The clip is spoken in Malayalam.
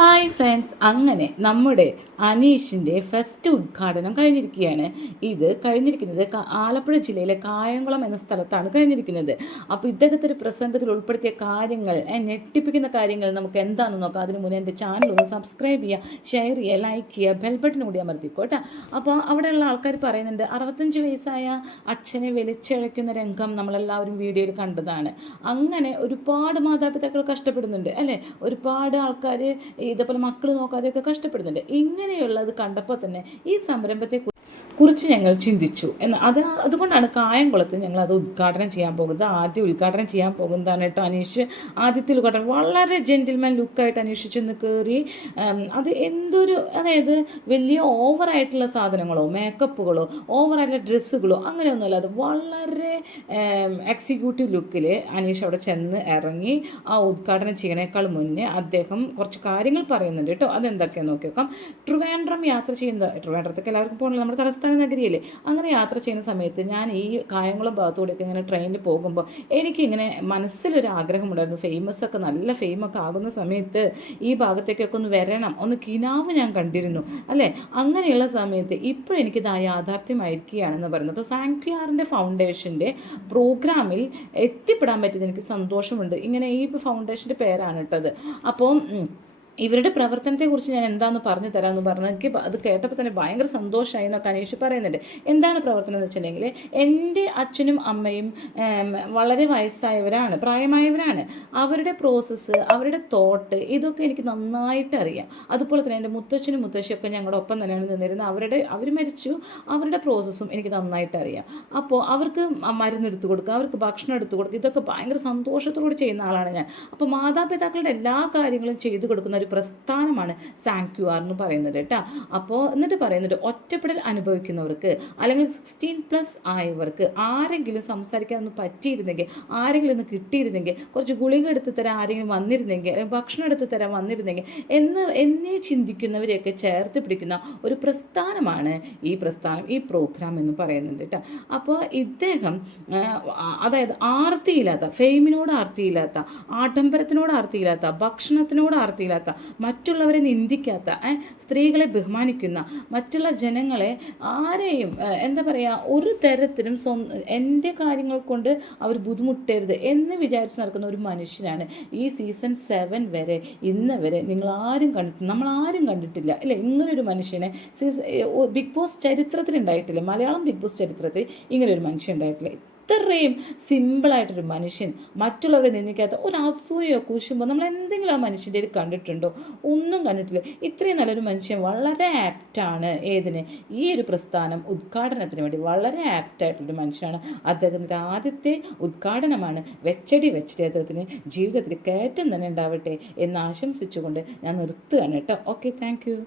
ഹായ് ഫ്രണ്ട്സ്, അങ്ങനെ നമ്മുടെ അനീഷിൻ്റെ ഫസ്റ്റ് ഉദ്ഘാടനം കഴിഞ്ഞിരിക്കുകയാണ്. ഇത് കഴിഞ്ഞിരിക്കുന്നത് ആലപ്പുഴ ജില്ലയിലെ കായംകുളം എന്ന സ്ഥലത്താണ് കഴിഞ്ഞിരിക്കുന്നത്. അപ്പോൾ ഇദ്ദേഹത്തിൻ്റെ പ്രസംഗത്തിൽ ഉൾപ്പെടുത്തിയ കാര്യങ്ങൾ, ഞെട്ടിപ്പിക്കുന്ന കാര്യങ്ങൾ നമുക്ക് എന്താണെന്ന് നോക്കാം. അതിന് മുന്നേ എൻ്റെ ചാനൽ ഒന്ന് സബ്സ്ക്രൈബ് ചെയ്യുക, ഷെയർ ചെയ്യുക, ലൈക്ക് ചെയ്യുക, ബെൽ ബട്ടൺ കൂടി അമർത്തിക്കോട്ടെ. അപ്പോൾ അവിടെയുള്ള ആൾക്കാർ പറയുന്നുണ്ട്, 65 വയസ്സായ അച്ഛനെ വലിച്ചിഴയ്ക്കുന്ന രംഗം നമ്മളെല്ലാവരും വീഡിയോയിൽ കണ്ടതാണ്. അങ്ങനെ ഒരുപാട് മാതാപിതാക്കൾ കഷ്ടപ്പെടുന്നുണ്ട് അല്ലേ, ഒരുപാട് ആൾക്കാർ ഇതേപോലെ മക്കൾ നോക്കാതെയൊക്കെ കഷ്ടപ്പെടുന്നുണ്ട്. ഇങ്ങനെയുള്ളത് കണ്ടപ്പോൾ തന്നെ ഈ സംരംഭത്തെ കുറിച്ച് ഞങ്ങൾ ചിന്തിച്ചു അതുകൊണ്ടാണ് കായംകുളത്ത് ഞങ്ങൾ അത് ഉദ്ഘാടനം ചെയ്യാൻ പോകുന്നത്. ആദ്യം ഉദ്ഘാടനം ചെയ്യാൻ പോകുന്നതാണ് കേട്ടോ അനീഷ്. ആദ്യത്തെ ഉദ്ഘാടനം വളരെ ജെന്റിൽമാൻ ലുക്കായിട്ട് അനീഷ് ചെന്ന് കയറി. അത് എന്തൊരു, അതായത് വലിയ ഓവറായിട്ടുള്ള സാധനങ്ങളോ മേക്കപ്പുകളോ ഓവറായിട്ടുള്ള ഡ്രസ്സുകളോ അങ്ങനെയൊന്നുമല്ല. അത് വളരെ എക്സിക്യൂട്ടീവ് ലുക്കിൽ അനീഷ് അവിടെ ചെന്ന് ഇറങ്ങി. ആ ഉദ്ഘാടനം ചെയ്യണേക്കാൾ മുന്നേ അദ്ദേഹം കുറച്ച് കാര്യങ്ങൾ പറയുന്നുണ്ട് കേട്ടോ. അതെന്തൊക്കെയാണെന്ന് നോക്കി നോക്കാം. ട്രിവാൻഡ്രം യാത്ര ചെയ്യുന്നത്, ട്രിവാൻഡ്രത്തേക്ക് എല്ലാവർക്കും പോകണല്ലോ, നമ്മുടെ തലസ്ഥാന നഗരിയല്ലേ. അങ്ങനെ യാത്ര ചെയ്യുന്ന സമയത്ത് ഞാൻ ഈ കായംകുളം ഭാഗത്തൂടെയൊക്കെ ഇങ്ങനെ ട്രെയിനിൽ പോകുമ്പോൾ എനിക്കിങ്ങനെ മനസ്സിലൊരു ആഗ്രഹമുണ്ടായിരുന്നു. ഫേമസ് ഒക്കെ നല്ല ഫെയിമൊക്കെ ആകുന്ന സമയത്ത് ഈ ഭാഗത്തേക്കൊക്കെ ഒന്ന് വരണം, ഒന്ന് കിനാവ് ഞാൻ കണ്ടിരുന്നു അല്ലേ. അങ്ങനെയുള്ള സമയത്ത് ഇപ്പോൾ എനിക്കിത് യാഥാർത്ഥ്യമായിരിക്കുകയാണെന്ന് പറയുന്നത്. അപ്പോൾ സാങ്ക്യാറിൻ്റെ ഫൗണ്ടേഷൻ്റെ പ്രോഗ്രാമിൽ എത്തിപ്പെടാൻ പറ്റിയത് എനിക്ക് സന്തോഷമുണ്ട്. ഇങ്ങനെ ഈ ഫൗണ്ടേഷൻ്റെ പേരാണ് കേട്ടത്. അപ്പോൾ ഇവരുടെ പ്രവർത്തനത്തെക്കുറിച്ച് ഞാൻ എന്താണെന്ന് പറഞ്ഞു തരാമെന്ന് പറഞ്ഞു. എനിക്ക് അത് കേട്ടപ്പോൾ തന്നെ ഭയങ്കര സന്തോഷമായി എന്നൊക്കെ അനീഷ് പറയുന്നുണ്ട്. എന്താണ് പ്രവർത്തനം എന്ന് വെച്ചിട്ടുണ്ടെങ്കിൽ, എൻ്റെ അച്ഛനും അമ്മയും വളരെ വയസ്സായവരാണ്, പ്രായമായവരാണ്. അവരുടെ പ്രോസസ്സ്, അവരുടെ തോട്ട്, ഇതൊക്കെ എനിക്ക് നന്നായിട്ട് അറിയാം. അതുപോലെ തന്നെ എൻ്റെ മുത്തച്ഛനും മുത്തശ്ശിയൊക്കെ ഞങ്ങളുടെ ഒപ്പം തന്നെയാണ് നിന്നിരുന്നത്. അവർ മരിച്ചു, അവരുടെ പ്രോസസ്സും എനിക്ക് നന്നായിട്ട് അറിയാം. അപ്പോൾ അവർക്ക് മരുന്ന് എടുത്തു കൊടുക്കുക, അവർക്ക് ഭക്ഷണം എടുത്തു കൊടുക്കുക, ഇതൊക്കെ ഭയങ്കര സന്തോഷത്തോടെ ചെയ്യുന്ന ആളാണ് ഞാൻ. അപ്പോൾ മാതാപിതാക്കളുടെ എല്ലാ കാര്യങ്ങളും ചെയ്തു കൊടുക്കുന്ന ഒരു പ്രസ്ഥാനമാണ് സാങ്ക്യുആർ എന്ന് പറയുന്നത് കേട്ടോ. അപ്പോൾ എന്നിട്ട് പറയുന്നത്, ഒറ്റപ്പെടൽ അനുഭവിക്കുന്നവർക്ക് അല്ലെങ്കിൽ 16+ ആയവർക്ക് ആരെങ്കിലും സംസാരിക്കാനൊന്നും പറ്റിയിരുന്നെങ്കിൽ, ആരെങ്കിലും ഒന്ന് കിട്ടിയിരുന്നെങ്കിൽ, കുറച്ച് ഗുളിക എടുത്ത് തരാൻ ആരെങ്കിലും വന്നിരുന്നെങ്കിൽ, ഭക്ഷണം എടുത്ത് തരാൻ വന്നിരുന്നെങ്കിൽ എന്നേ ചിന്തിക്കുന്നവരെയൊക്കെ ചേർത്ത് പിടിക്കുന്ന ഒരു പ്രസ്ഥാനമാണ് ഈ പ്രസ്ഥാനം, ഈ പ്രോഗ്രാം എന്ന് പറയുന്നുണ്ട് കേട്ടോ. അപ്പോൾ ഇദ്ദേഹം അതായത് ആർത്തിയില്ലാത്ത, ഫെയിമിനോട് ആർത്തിയില്ലാത്ത, ആഡംബരത്തിനോട് ആർത്തിയില്ലാത്ത, ഭക്ഷണത്തിനോട് ആർത്തിയില്ലാത്ത, മറ്റുള്ളവരെ നിന്ദിക്കാത്ത, സ്ത്രീകളെ ബഹുമാനിക്കുന്ന, മറ്റുള്ള ജനങ്ങളെ ആരെയും എന്താ പറയുക, ഒരു തരത്തിലും എൻ്റെ കാര്യങ്ങൾ കൊണ്ട് അവർ ബുദ്ധിമുട്ടരുത് എന്ന് വിചാരിച്ച് നടക്കുന്ന ഒരു മനുഷ്യനാണ്. ഈ സീസൺ 7 വരെ ഇന്ന് വരെ നമ്മളാരും കണ്ടിട്ടില്ല അല്ലേ, ഇങ്ങനൊരു മനുഷ്യനെ ബിഗ് ബോസ് ചരിത്രത്തിൽ ഉണ്ടായിട്ടില്ല. മലയാളം ബിഗ് ബോസ് ചരിത്രത്തിൽ ഇങ്ങനൊരു മനുഷ്യൻ ഉണ്ടായിട്ടില്ല. ഇത്രയും സിമ്പിളായിട്ടൊരു മനുഷ്യൻ, മറ്റുള്ളവരെ നിന്ദിക്കാത്ത, ഒരു അസൂയോ കുശുമ്പോ നമ്മൾ എന്തെങ്കിലും ആ മനുഷ്യൻ്റെ കണ്ടിട്ടുണ്ടോ? ഒന്നും കണ്ടിട്ടില്ല. ഇത്രയും നല്ലൊരു മനുഷ്യൻ വളരെ ആപ്റ്റാണ് ഏതിന്, ഈ ഒരു പ്രസ്ഥാനം ഉദ്ഘാടനത്തിന് വേണ്ടി വളരെ ആപ്റ്റായിട്ടൊരു മനുഷ്യനാണ്. അദ്ദേഹത്തിൻ്റെ ആദ്യത്തെ ഉദ്ഘാടനമാണ്. വെച്ചടി അദ്ദേഹത്തിന് ജീവിതത്തിൽ കയറ്റം തന്നെ ഉണ്ടാവട്ടെ എന്ന് ആശംസിച്ചുകൊണ്ട് ഞാൻ നിർത്തുകയാണ് കേട്ടോ. Okay, thank you.